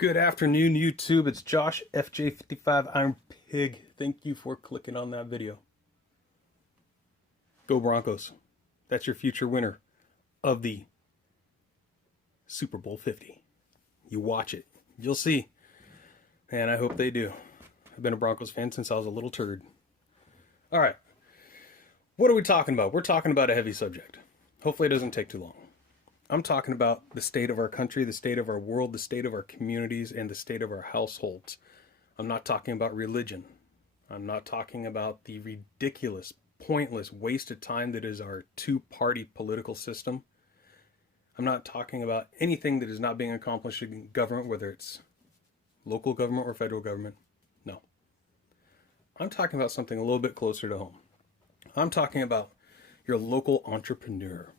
Good afternoon, YouTube. It's Josh, FJ55 Iron Pig. Thank you for clicking on that video. Go Broncos. That's your future winner of the Super Bowl 50. You watch it. You'll see. And I hope they do. I've been a Broncos fan since I was a little turd. All right. What are we talking about? We're talking about a heavy subject. Hopefully it doesn't take too long. I'm talking about the state of our country, the state of our world, the state of our communities, and the state of our households. I'm not talking about religion. I'm not talking about the ridiculous, pointless, wasted time that is our two-party political system. I'm not talking about anything that is not being accomplished in government, whether it's local government or federal government. No. I'm talking about something a little bit closer to home. I'm talking about your local entrepreneur,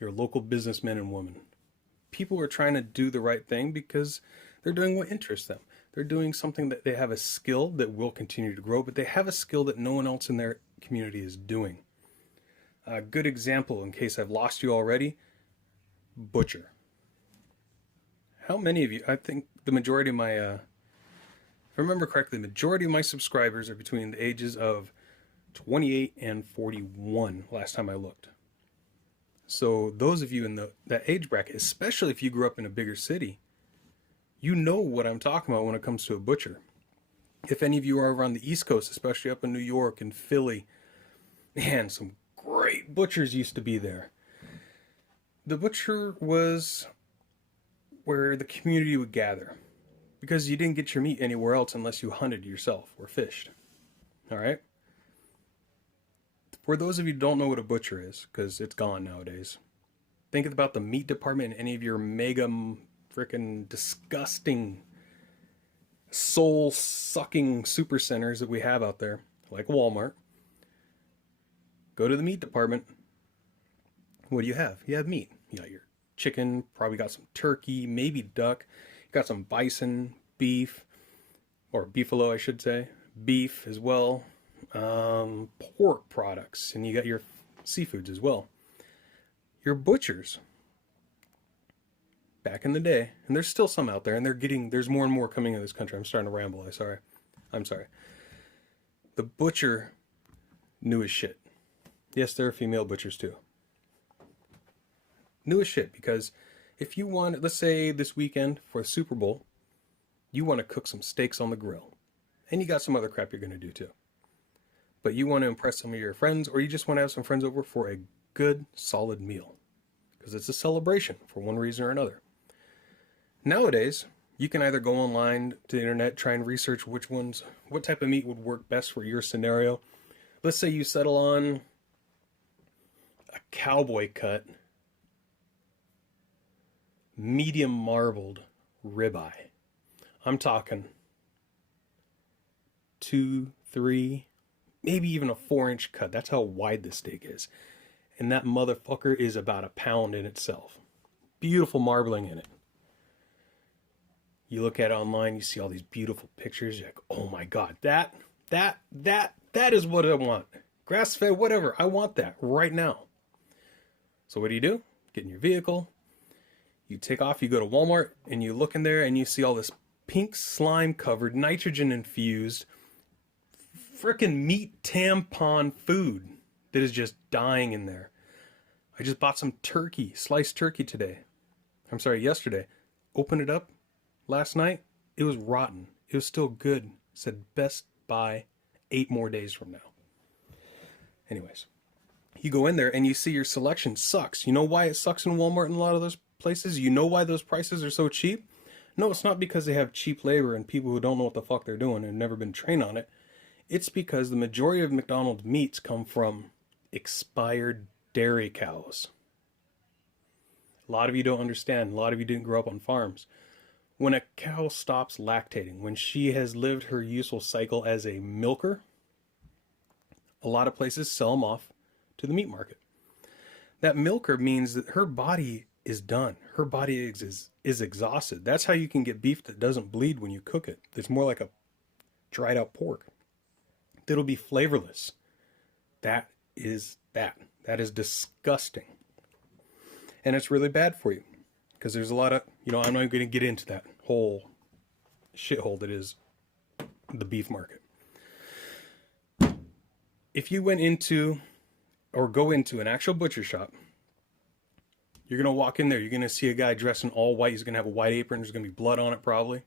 your local businessmen and women. People are trying to do the right thing because they're doing what interests them. They're doing something that they have a skill that will continue to grow, but they have a skill that no one else in their community is doing. A good example, in case I've lost you already, butcher. How many of you, I think the majority of my, if I remember correctly, the majority of my subscribers are between the ages of 28 and 41, last time I looked. So those of you in that age bracket, especially if you grew up in a bigger city, you know what I'm talking about when it comes to a butcher. If any of you are over on the East Coast, especially up in New York and Philly, man, some great butchers used to be there. The butcher was where the community would gather because you didn't get your meat anywhere else unless you hunted yourself or fished. All right? For those of you who don't know what a butcher is, because it's gone nowadays, think about the meat department in any of your mega freaking disgusting soul-sucking super centers that we have out there, like Walmart. Go to the meat department. What do you have? You have meat. You got your chicken, probably got some turkey, maybe duck. You got some bison, beef, or beefalo, I should say. Beef as well. Pork products, and you got your seafoods as well. Your butchers, back in the day, and there's still some out there, and there's more and more coming in this country. I'm starting to ramble. I'm sorry. The butcher knew his shit. Yes, there are female butchers too. Knew his shit, because if you want, let's say this weekend for a Super Bowl, you want to cook some steaks on the grill, and you got some other crap you're going to do too. But you want to impress some of your friends, or you just want to have some friends over for a good, solid meal. Because it's a celebration for one reason or another. Nowadays, you can either go online to the internet, try and research what type of meat would work best for your scenario. Let's say you settle on a cowboy cut, medium marbled ribeye. I'm talking 2, 3, maybe even a 4-inch cut. That's how wide the steak is. And that motherfucker is about a pound in itself. Beautiful marbling in it. You look at it online, you see all these beautiful pictures. You're like, oh my God, that is what I want. Grass-fed, whatever. I want that right now. So what do? Get in your vehicle. You take off, you go to Walmart, and you look in there and you see all this pink slime covered, nitrogen infused, frickin' meat tampon food that is just dying in there. I just bought some turkey, sliced turkey yesterday. Opened it up last night. It was rotten. It was still good. It said best buy 8 more days from now. Anyways, you go in there and you see your selection sucks. You know why it sucks in Walmart and a lot of those places? You know why those prices are so cheap? No, it's not because they have cheap labor and people who don't know what the fuck they're doing and have never been trained on it. It's because the majority of McDonald's meats come from expired dairy cows. A lot of you don't understand. A lot of you didn't grow up on farms. When a cow stops lactating, when she has lived her useful cycle as a milker, a lot of places sell them off to the meat market. That milker means that her body is done. Her body is exhausted. That's how you can get beef that doesn't bleed when you cook it. It's more like a dried out pork. That'll be flavorless. That is disgusting. And it's really bad for you. Because there's a lot of, I'm not going to get into that whole shithole that is the beef market. If you went into or go into an actual butcher shop, you're going to walk in there. You're going to see a guy dressed in all white. He's going to have a white apron. There's going to be blood on it probably.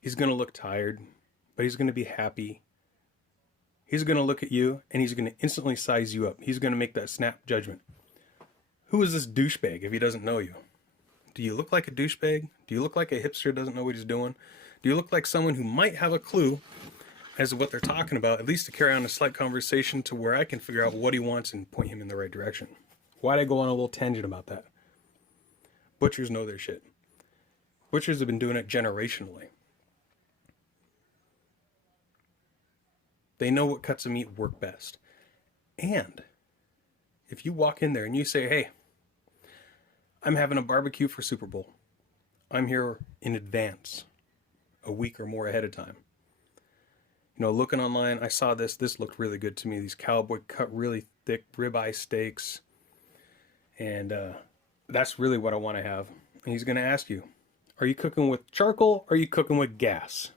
He's going to look tired, but he's going to be happy. He's going to look at you and he's going to instantly size you up. He's going to make that snap judgment. Who is this douchebag if he doesn't know you? Do you look like a douchebag? Do you look like a hipster who doesn't know what he's doing? Do you look like someone who might have a clue as to what they're talking about, at least to carry on a slight conversation to where I can figure out what he wants and point him in the right direction? Why'd I go on a little tangent about that? Butchers know their shit. Butchers have been doing it generationally. They know what cuts of meat work best. And if you walk in there and you say, hey, I'm having a barbecue for Super Bowl. I'm here in advance, a week or more ahead of time. You know, looking online, I saw this. This looked really good to me. These cowboy cut really thick ribeye steaks. And that's really what I want to have. And he's going to ask you, are you cooking with charcoal or are you cooking with gas?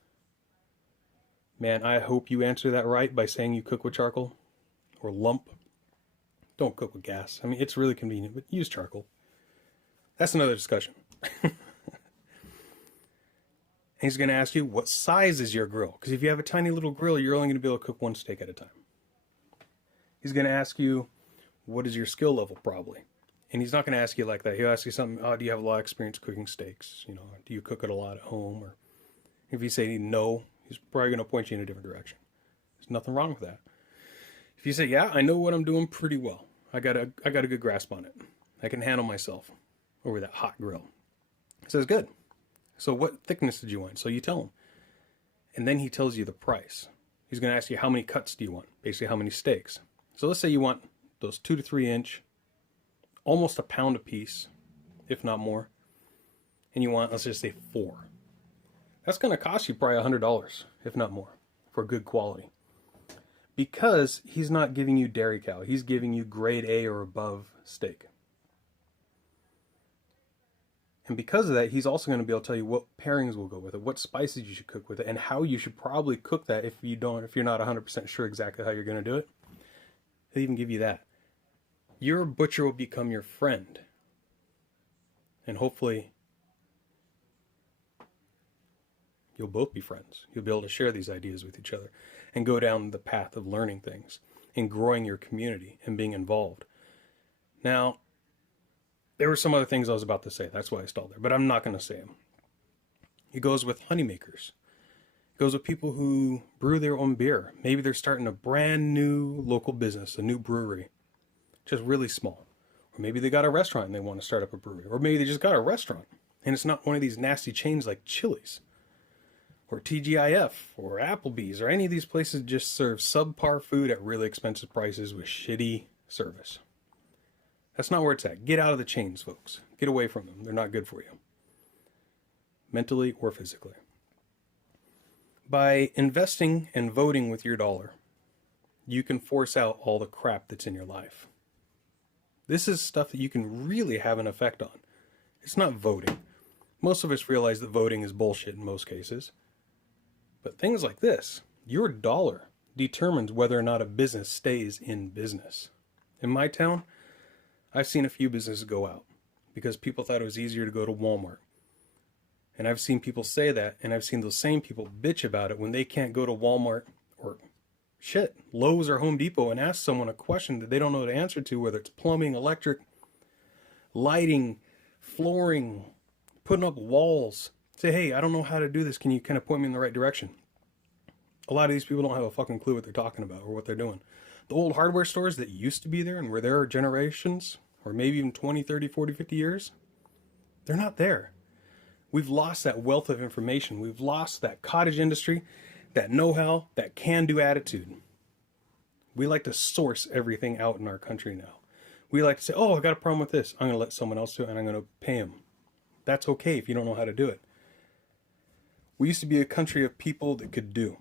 Man, I hope you answer that right by saying you cook with charcoal or lump. Don't cook with gas. I mean, it's really convenient, but use charcoal. That's another discussion. And he's going to ask you, what size is your grill? Because if you have a tiny little grill, you're only going to be able to cook one steak at a time. He's going to ask you, what is your skill level, probably. And he's not going to ask you like that. He'll ask you something, oh, do you have a lot of experience cooking steaks? You know, do you cook it a lot at home? Or if you say no, he's probably going to point you in a different direction. There's nothing wrong with that. If you say, yeah, I know what I'm doing pretty well. I got a good grasp on it. I can handle myself over that hot grill. He says, good. So what thickness did you want? So you tell him. And then he tells you the price. He's going to ask you, how many cuts do you want? Basically, how many steaks? So let's say you want those 2 to 3 inch, almost a pound a piece, if not more. And you want, let's just say 4. That's going to cost you probably $100, if not more, for good quality. Because he's not giving you dairy cow. He's giving you grade A or above steak. And because of that, he's also going to be able to tell you what pairings will go with it, what spices you should cook with it, and how you should probably cook that if you're not 100% sure exactly how you're going to do it. He'll even give you that. Your butcher will become your friend. And hopefully, you'll both be friends. You'll be able to share these ideas with each other and go down the path of learning things and growing your community and being involved. Now, there were some other things I was about to say. That's why I stalled there. But I'm not going to say them. It goes with honey makers. It goes with people who brew their own beer. Maybe they're starting a brand new local business, a new brewery. Just really small. Or maybe they got a restaurant and they want to start up a brewery. Or maybe they just got a restaurant. And it's not one of these nasty chains like Chili's. Or TGIF. Or Applebee's. Or any of these places just serve subpar food at really expensive prices with shitty service. That's not where it's at. Get out of the chains, folks. Get away from them. They're not good for you. Mentally or physically. By investing and voting with your dollar, you can force out all the crap that's in your life. This is stuff that you can really have an effect on. It's not voting. Most of us realize that voting is bullshit in most cases. But things like this, your dollar determines whether or not a business stays in business. In my town, I've seen a few businesses go out because people thought it was easier to go to Walmart. And I've seen people say that, and I've seen those same people bitch about it when they can't go to Walmart or Lowe's or Home Depot and ask someone a question that they don't know the answer to, whether it's plumbing, electric, lighting, flooring, putting up walls. Say, hey, I don't know how to do this. Can you kind of point me in the right direction? A lot of these people don't have a fucking clue what they're talking about or what they're doing. The old hardware stores that used to be there and were there generations, or maybe even 20, 30, 40, 50 years, they're not there. We've lost that wealth of information. We've lost that cottage industry, that know-how, that can-do attitude. We like to source everything out in our country now. We like to say, oh, I got a problem with this. I'm going to let someone else do it, and I'm going to pay them. That's okay if you don't know how to do it. We used to be a country of people that could do.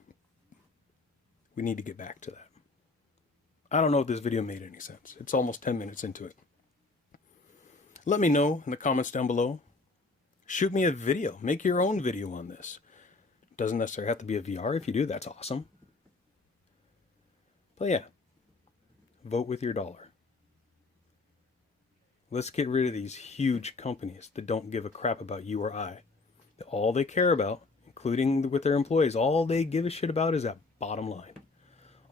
We need to get back to that. I don't know if this video made any sense. It's almost 10 minutes into it. Let me know in the comments down below. Shoot me a video. Make your own video on this. Doesn't necessarily have to be a VR. If you do, that's awesome. But yeah, vote with your dollar. Let's get rid of these huge companies that don't give a crap about you or I. All they care about, including with their employees, all they give a shit about is that bottom line.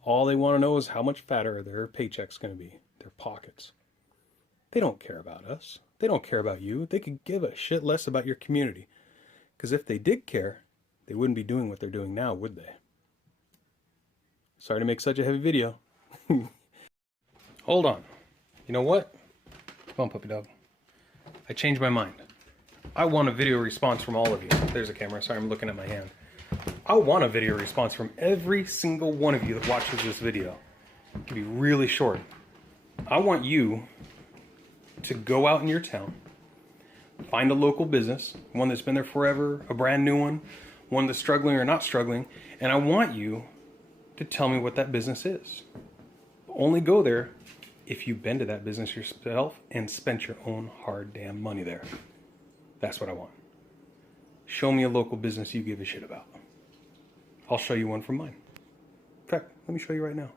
All they want to know is how much fatter their paycheck's going to be, their pockets. They don't care about us. They don't care about you. They could give a shit less about your community. Because if they did care, they wouldn't be doing what they're doing now, would they? Sorry to make such a heavy video. Hold on. You know what? Come on, puppy dog. I changed my mind. I want a video response from all of you. There's a camera. Sorry, I'm looking at my hand. I want a video response from every single one of you that watches this video. It can be really short. I want you to go out in your town, find a local business, one that's been there forever, a brand new one that's struggling or not struggling, and I want you to tell me what that business is. Only go there if you've been to that business yourself and spent your own hard damn money there. That's what I want. Show me a local business you give a shit about. I'll show you one from mine. In fact, let me show you right now.